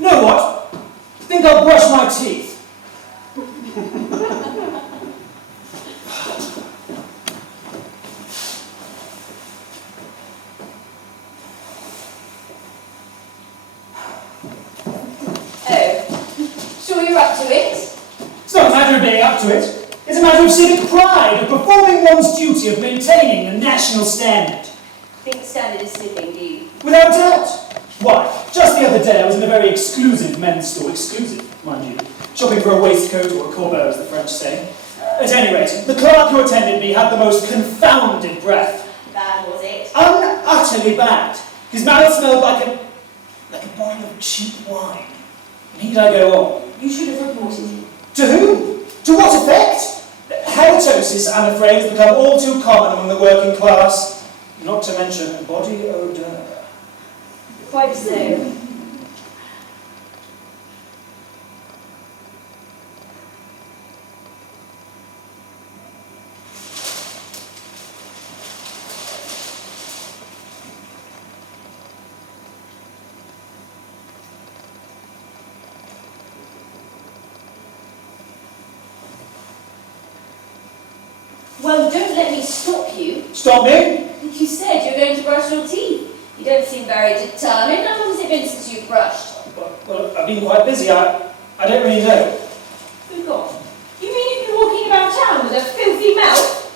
You know what? I think I'll brush my teeth. Sure you're up to it? It's not a matter of being up to it. It's a matter of civic pride, of performing one's duty, of maintaining the national standard. Think the standard is slipping, do you? Without doubt. Why, just the other day I was in a very exclusive men's store, exclusive, mind you, shopping for a waistcoat or a corbeau, as the French say. At any rate, the clerk who attended me had the most confounded breath. Bad, was it? Utterly bad. His mouth smelled like a bottle of cheap wine. Need I go on? You should have reported him. To whom? To what effect? Halitosis, I'm afraid, has become all too common among the working class, not to mention body odour. Quite so. Well, don't let me stop you. Stop me? You said you're going to brush your teeth. You don't seem very determined. How long has it been since you've brushed? Well, I've been quite busy. I don't really know. Good God. You mean you've been walking about town with a filthy mouth?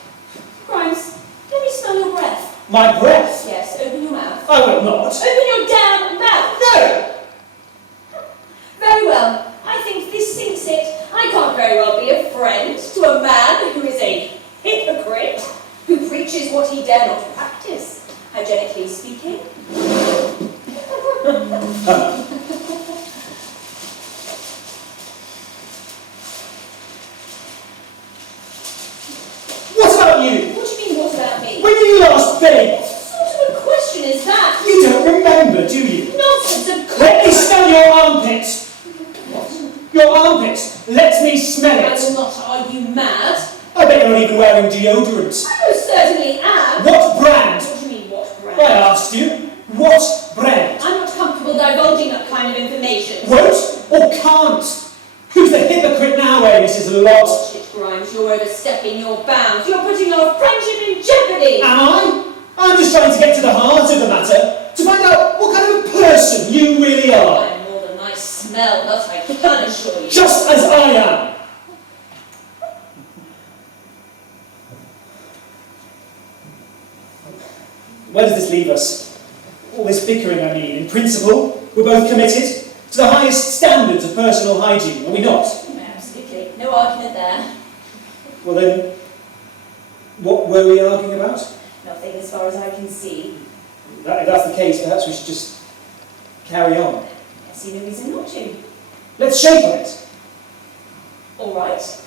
Grimes, let me smell your breath. My breath? Yes, open your mouth. I will not. Open your damn mouth! No! Very well. I think this sinks it. I can't very well be a friend to a man who is a hypocrite, who preaches what he dare not practice, hygienically speaking. What about you? What do you mean, what about me? When did you last bathe? What sort of a question is that? You don't remember, do you? Nonsense, of course. Let me smell your armpit. What? Your armpit. Let me smell I it. will not. Are you mad? I bet you're not even wearing deodorant. I most certainly am. What brand? What do you mean, what brand? I asked you. What brand? I'm not comfortable divulging that kind of information. Won't or can't? Who's the hypocrite now, Mrs. Lot? Watch it, Grimes. You're overstepping your bounds. You're putting our friendship in jeopardy. Am I? I'm just trying to get to the heart of the matter, to find out what kind of person you really are. I'm more than I smell, that I can assure you. Just as I am. Where does this leave us? All this bickering, I mean. In principle, we're both committed to the highest standards of personal hygiene, are we not? Absolutely. No argument there. Well then, what were we arguing about? Nothing as far as I can see. If that's the case, perhaps we should just carry on. I see no reason not to. Let's shape on it. All right.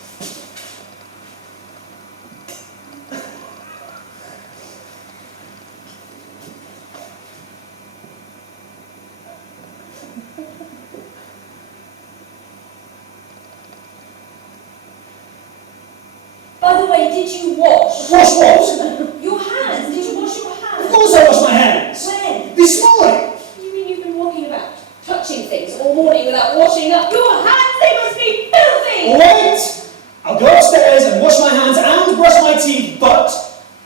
By the way, did you wash? Wash what? Your hands. Did you wash your hands? Of course I wash my hands. When? This morning. You mean you've been walking about, touching things all morning without washing up your hands? They must be filthy! All right. I'll go upstairs and wash my hands and brush my teeth, but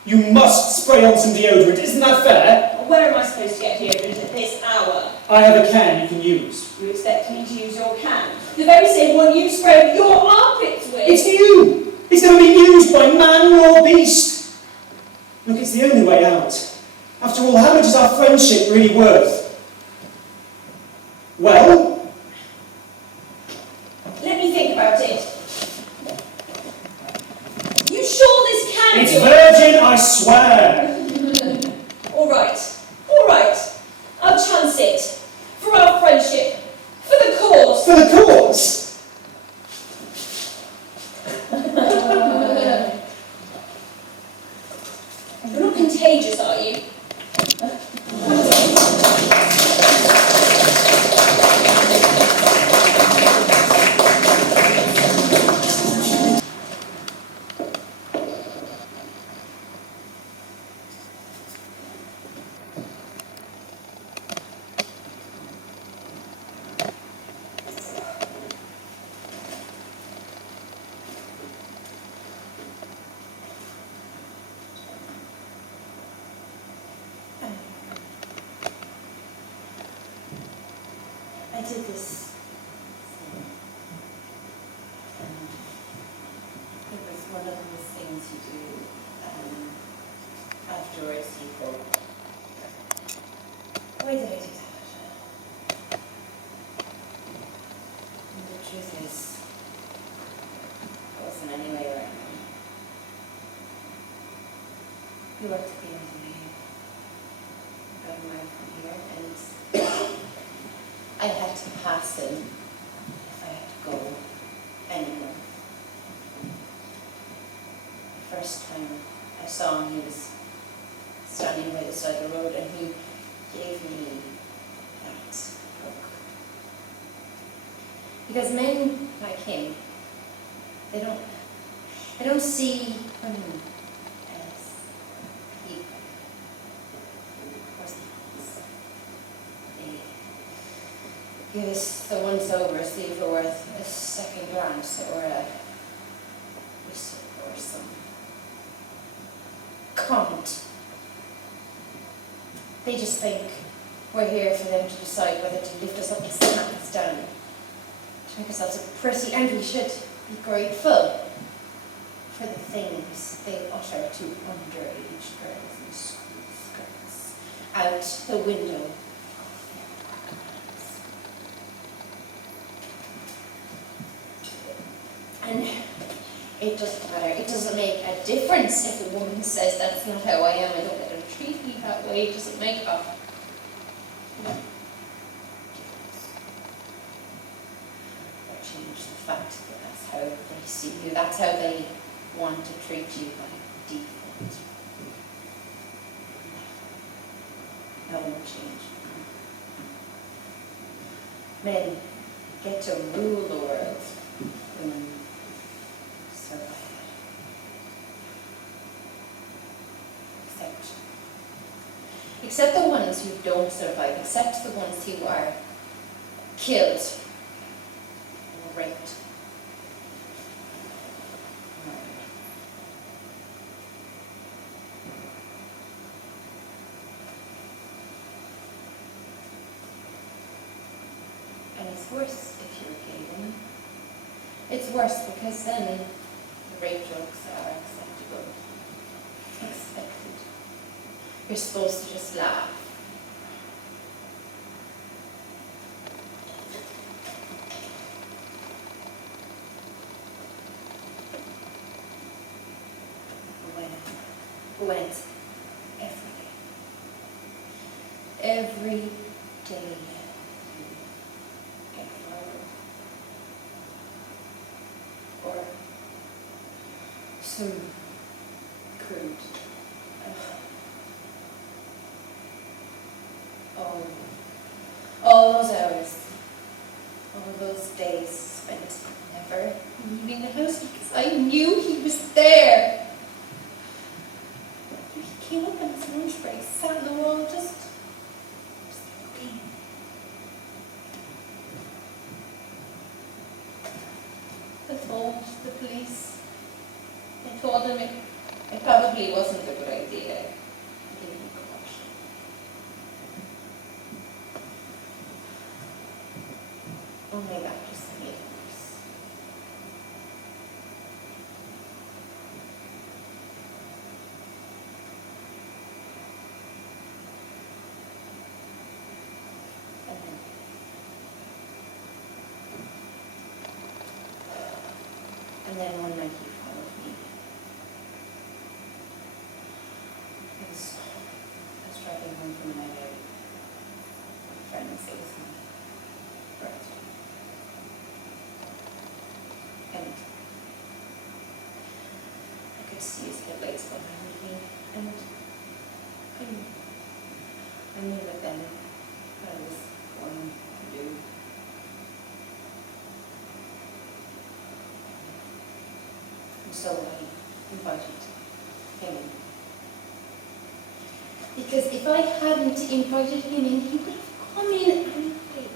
you must spray on some deodorant. Isn't that fair? Where am I supposed to get deodorant at this hour? I have a can you can use. You expect me to use your can? The very same one you sprayed your armpits with? It's you. It's never been used by man or beast. Look, it's the only way out. After all, how much is our friendship really worth? Well? Let me think about it. You sure this can It's be yours? virgin, I swear. All right. I'll chance it. For our friendship. For the cause. For the cause? You're not contagious, are you? did this thing. It was one of those things you do afterwards you go, why did I do that? And the truth is, it wasn't anyway right now. You worked at the end of the day, about a mile from here, and I had to pass him if I had to go anywhere. The first time I saw him, he was standing by the side of the road, and he gave me that look. Because men like him, they don't see women as people. Of course they give us the once-over, see if we're worth a second glance or a whistle or some comment. They just think we're here for them to decide whether to lift us up or smack us down, to make ourselves look pretty, and we should be grateful for the things they utter to underage girls in school skirts out the window of their And it doesn't matter. It doesn't make a difference if a woman says that's not how I am. I don't let them treat me that way. It doesn't make a change the fact that that's how they see you. That's how they want to treat you by default. That won't change. Men get to rule the world. Women survive. Except the ones who don't survive, except the ones who are killed or raped. Murdered. And it's worse if you're a gay woman. It's worse because then the rape jokes are acceptable, expected. You're supposed to just laugh. When every day you get murdered or some crude. All those hours, all those days spent never leaving the house because I knew he was there. He came up in his lunch break, sat on the wall, just looking. I told the police. I told them it probably wasn't a good idea. Only that just made it worse. And then one night he followed me. I was driving home from a night out. My friends, it was my birthday. And I could see his headlights behind me, and I knew that then I was going to do. And so I invited him in. Because if I hadn't invited him in, he would have come in anyway.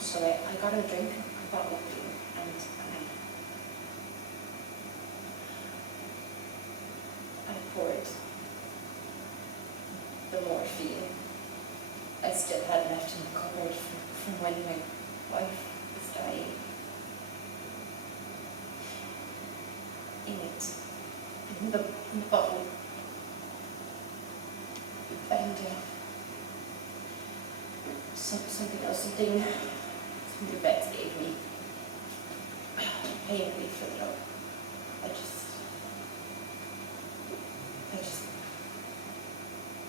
So I got him a drink, a bottle of beer, and I still had left in the cupboard from when my wife was dying. In it, in the bottle, and something else, something the vets gave me. Pain me for it all. I just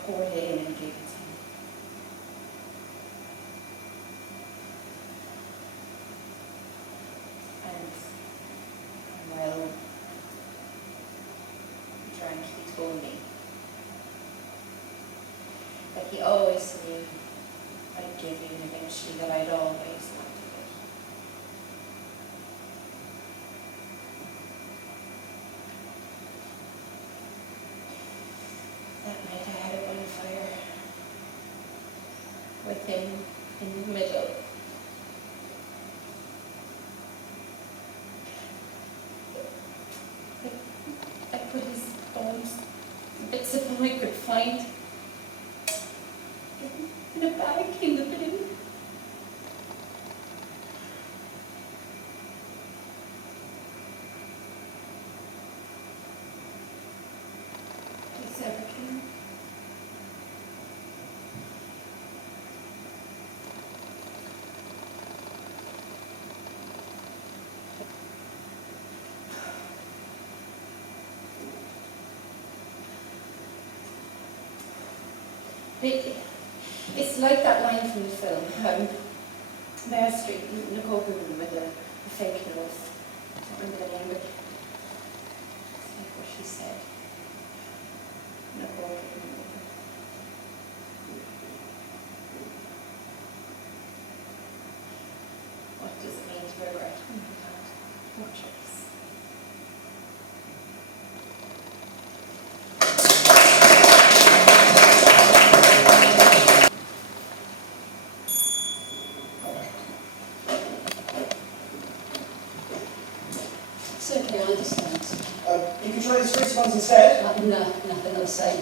poured it in and gave it to him. And well, he drank, he told me that he always knew I'd give in eventually, that I'd always wanted it. That night I had a bonfire with him in the middle. I put his bones, bits of them I could find, in a bag in the bin. He's ever came. It's like that line from the film, Bear Street, Nicole Goodman with the fake nose. I don't remember the name, but it's like what she said. Nicole Goodman. What does it mean to regret? No choice. Certainly, I understand. You can try the sweeter ones instead. No, nothing I'll say.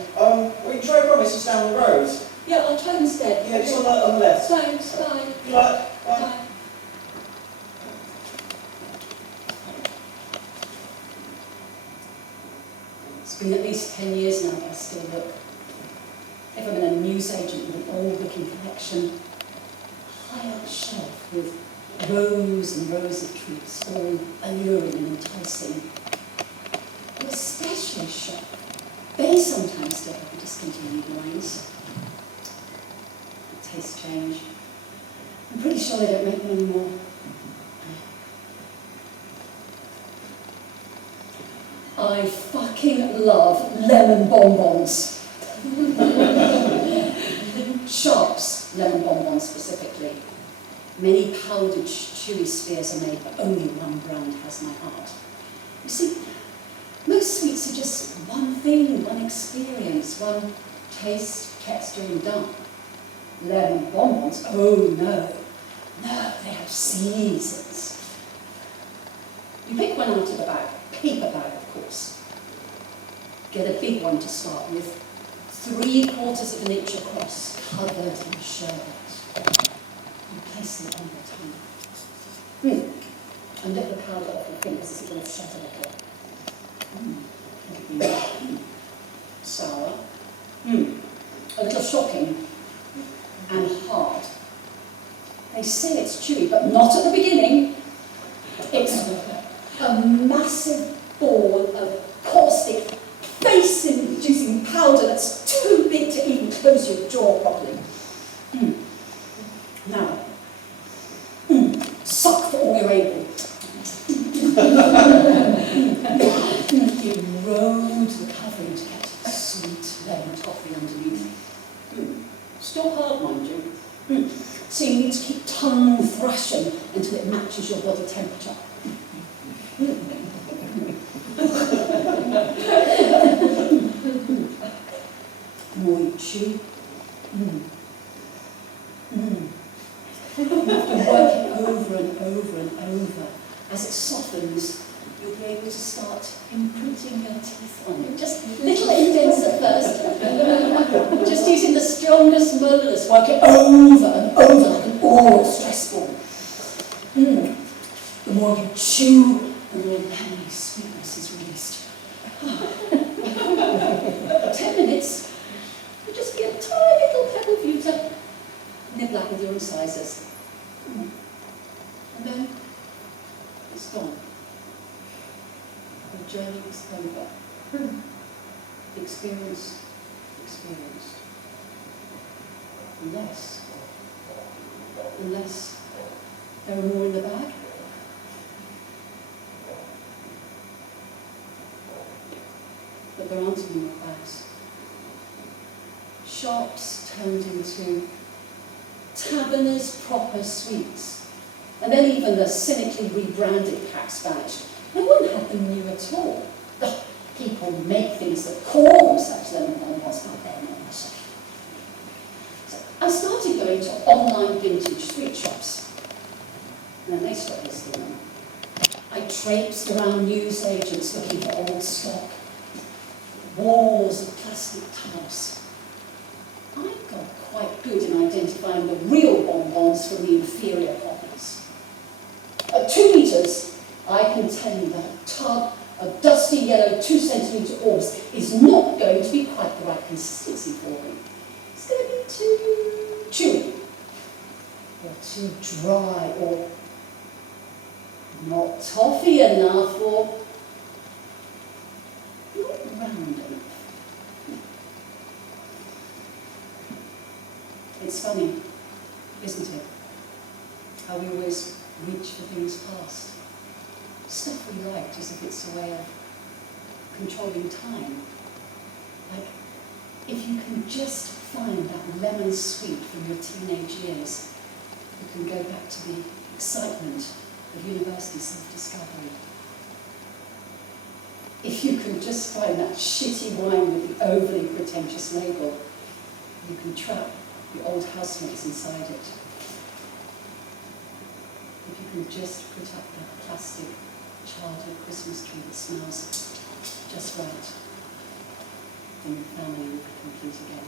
We can try promise just down the road. Yeah, I'll try instead. Yeah, just on the left. Thanks, bye. Good luck. Bye. Bye. It's been at least 10 years now, but I still look. If I'm in a newsagent with an old-looking collection, high up shelf with rows and rows of troops, all alluring and enticing. But especially shop. They sometimes still have the discontinued lines. Taste change. I'm pretty sure they don't make them anymore. I fucking love lemon bonbons. Sharps lemon bonbons specifically. Many powdered, chewy spheres are made, but only one brand has my heart. You see, most sweets are just one thing, one experience, one taste, texture, and done. Lemon bonbons, oh no. No, they have seasons. You pick one out of the bag, paper bag of course. Get a big one to start with, 3/4 of an inch across, covered in sherbet. You place them on your tongue. And let the powder off your fingers as it will shut a little. Sour. A little shocking. And hard. They say it's chewy, but not at the beginning. It's a massive ball of caustic, face-inducing powder that's too big to even close your jaw properly. Now, suck for all you're able. You erode the covering to get sweet lemon toffee underneath. Still hard, mind you. So you need to keep tongue thrashing until it matches your body temperature. The more you chew, you have to work it over and over and over. As it softens, you'll be able to start imprinting your teeth on it. Just little indents at first. Just using the strongest molars, working over and over like an oral stress ball. The more you chew, the more lemony sweetness is released. For 10 minutes, it'll just be a tiny little pebble for you to nibble at with your incisors. And then it's gone. The journey is over. The experience experienced. Unless there are more in the bag. But there aren't any more bags. Shops turned into Taverners proper sweets. And then even the cynically rebranded packs vanished. No one had them new at all. People make things that call themselves lemon bonbons, but they're not the same. So I started going to online vintage sweet shops. And then they stopped listing them. I traipsed around newsagents looking for old stock. Walls of plastic tubs. I got quite good in identifying the real bonbons from the inferior copies. At 2 meters, I can tell you that a tub of dusty yellow 2-centimetre orbs is not going to be quite the right consistency for me. It's going to be too chewy, or too dry, or not toffee enough, or not round enough. It's funny, isn't it? How we always reach for things past. Stuff we liked as if it's a way of controlling time. Like, if you can just find that lemon sweet from your teenage years, you can go back to the excitement of university self-discovery. If you can just find that shitty wine with the overly pretentious label, you can trap your old housemates inside it. If you can just put up that plastic childhood Christmas tree that smells just right, then the family will be complete again.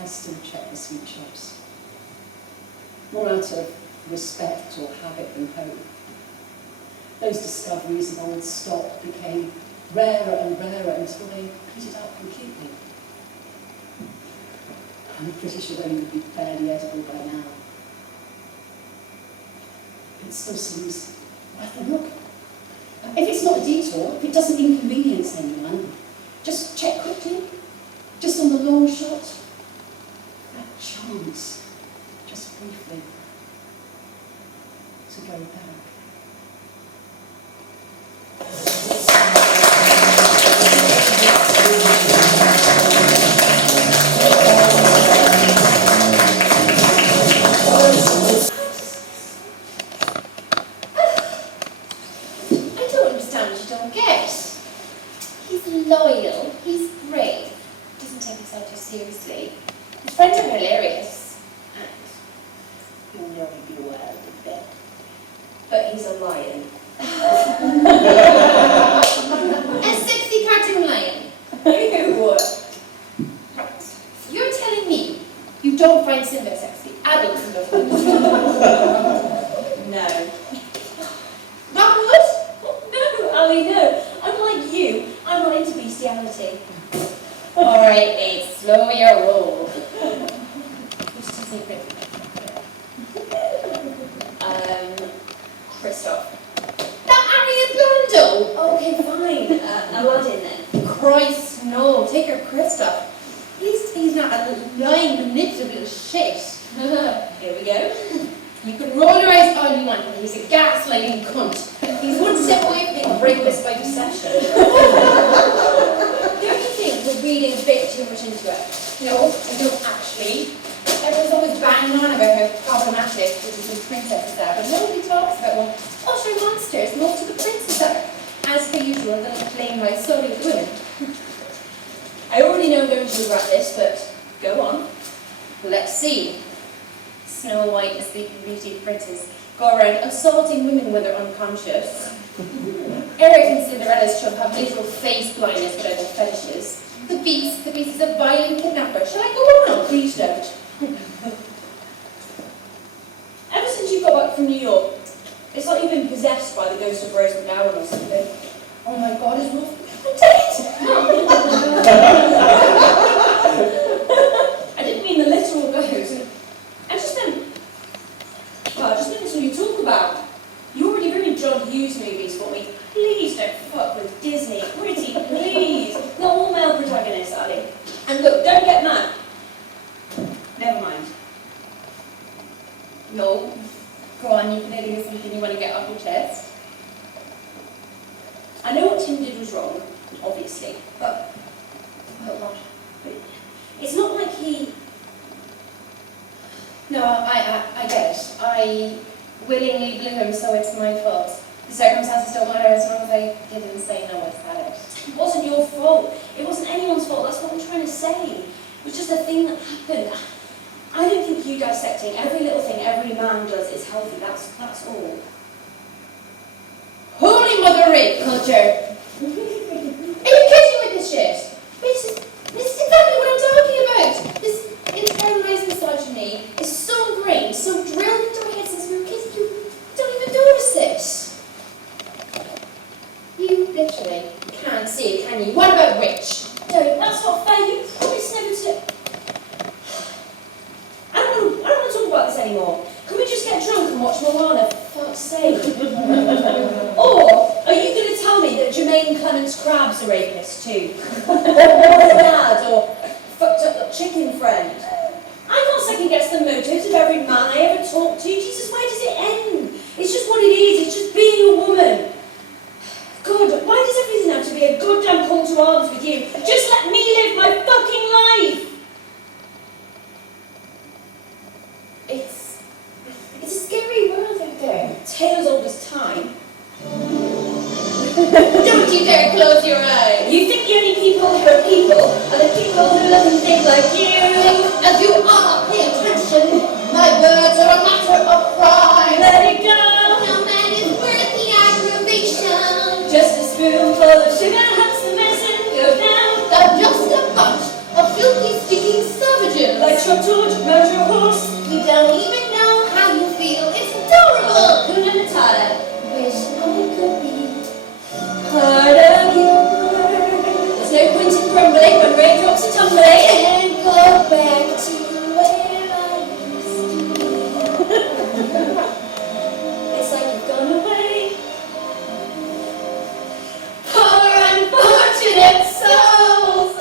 I still check the sweet shops, more out of respect or habit than hope. Those discoveries of old stock became rarer and rarer until they petered out completely. I'm pretty sure they would be fairly edible by now. It still seems worth a look. If it's not a detour, if it doesn't inconvenience anyone, just check quickly, just on the long shot. That chance, just briefly, to go back. go around assaulting women when they're unconscious. Eric and Cinderella's chum have literal face blindness without their fetishes. The beast is a violent kidnapper. Shall I go on? No, please don't. Ever since you got back from New York, it's like you've been possessed by the ghost of Rose McGowan or something. Oh my God, is Wolf dead? I didn't mean the literal ghost. I just meant it's all you talk about. You already ruined John Hughes movies for me. Please don't fuck with Disney. Pretty please. Not all male protagonists, Ali. And look, don't get mad. Never mind. No. Go on, you can either do something you want to get off your chest. I know what Tim did was wrong, obviously, but What? it's not like he... No, I get it. I willingly blew him, so it's my fault. The circumstances don't matter as long as I didn't say no, is that it? It wasn't your fault. It wasn't anyone's fault. That's what I'm trying to say. It was just a thing that happened. I don't think you dissecting every little thing every man does is healthy. That's all. Holy mother rape culture! Are you kidding with this shit? This is exactly what I'm talking about! This internalized misogyny is so ingrained, so drilled into our heads since we were kids, you don't even notice it. You literally can't see it, can you? What about witch? No, that's not fair. You promised never to... I don't want to talk about this anymore. Can we just get drunk and watch Moana, for fuck's sake? Or are you going to tell me that Jermaine Clement's crab's a rapist too? Or dad, or fucked up chicken friend? I can't second guess the motives of every man I ever talked to. Jesus, where does it end? It's just what it is. It's just being a woman. God, why does everything have to be a goddamn call to arms with you? Just let me live my fucking life! It's a scary world out there. Tale as old as time. Don't you dare close your eyes! You think the only people who are the people who look and think like you? As you are, pay attention. My words are a matter of pride. Let it go! No man is worth the aggravation. Just a spoonful of sugar helps the medicine go down. They're just a bunch of filthy, sticking savages. Like your torch, murder your horse. You don't even know how you feel. It's adorable. Kuna Matata. Wish I could be. Part of you. There's no point in grumbling when raindrops are tumbling. And go back to where I used to be. It's like you've gone away. Poor unfortunate souls.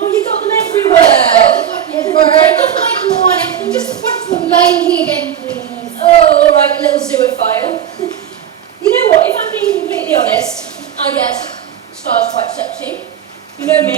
Oh, you got them everywhere. Just like one. And just watch them lying here again, please. Oh, all right, little zoophile. You know what? If I'm being completely honest, I guess Star's quite sexy. You know me.